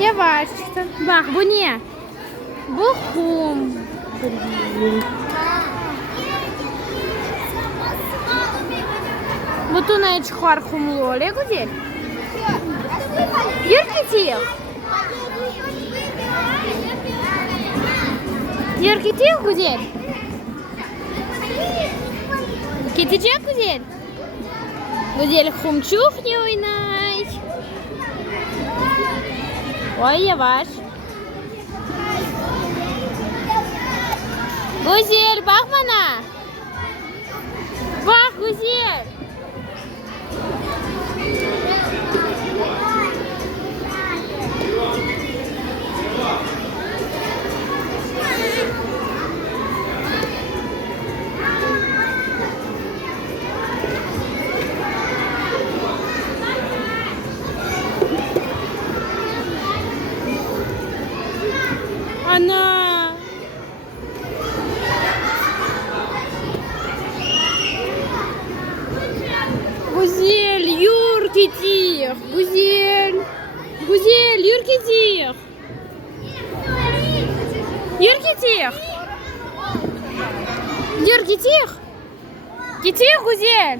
Yavaş çıktın. Bak bu ne? Bu kum. Bu tunaya çıkar kumlu öyle güzel. Yürü gidiyor. Yürü gidiyor güzel. Gidecek güzel. Güzel kumçuk ne oynay. Oy yavaş. Güzel bak bana. Bak güzel. Ana. Güzel yürü gidiyor. Güzel. Güzel yürü gidiyor. Yürü gidiyor. Yürü gidiyor. Gidiyor güzel.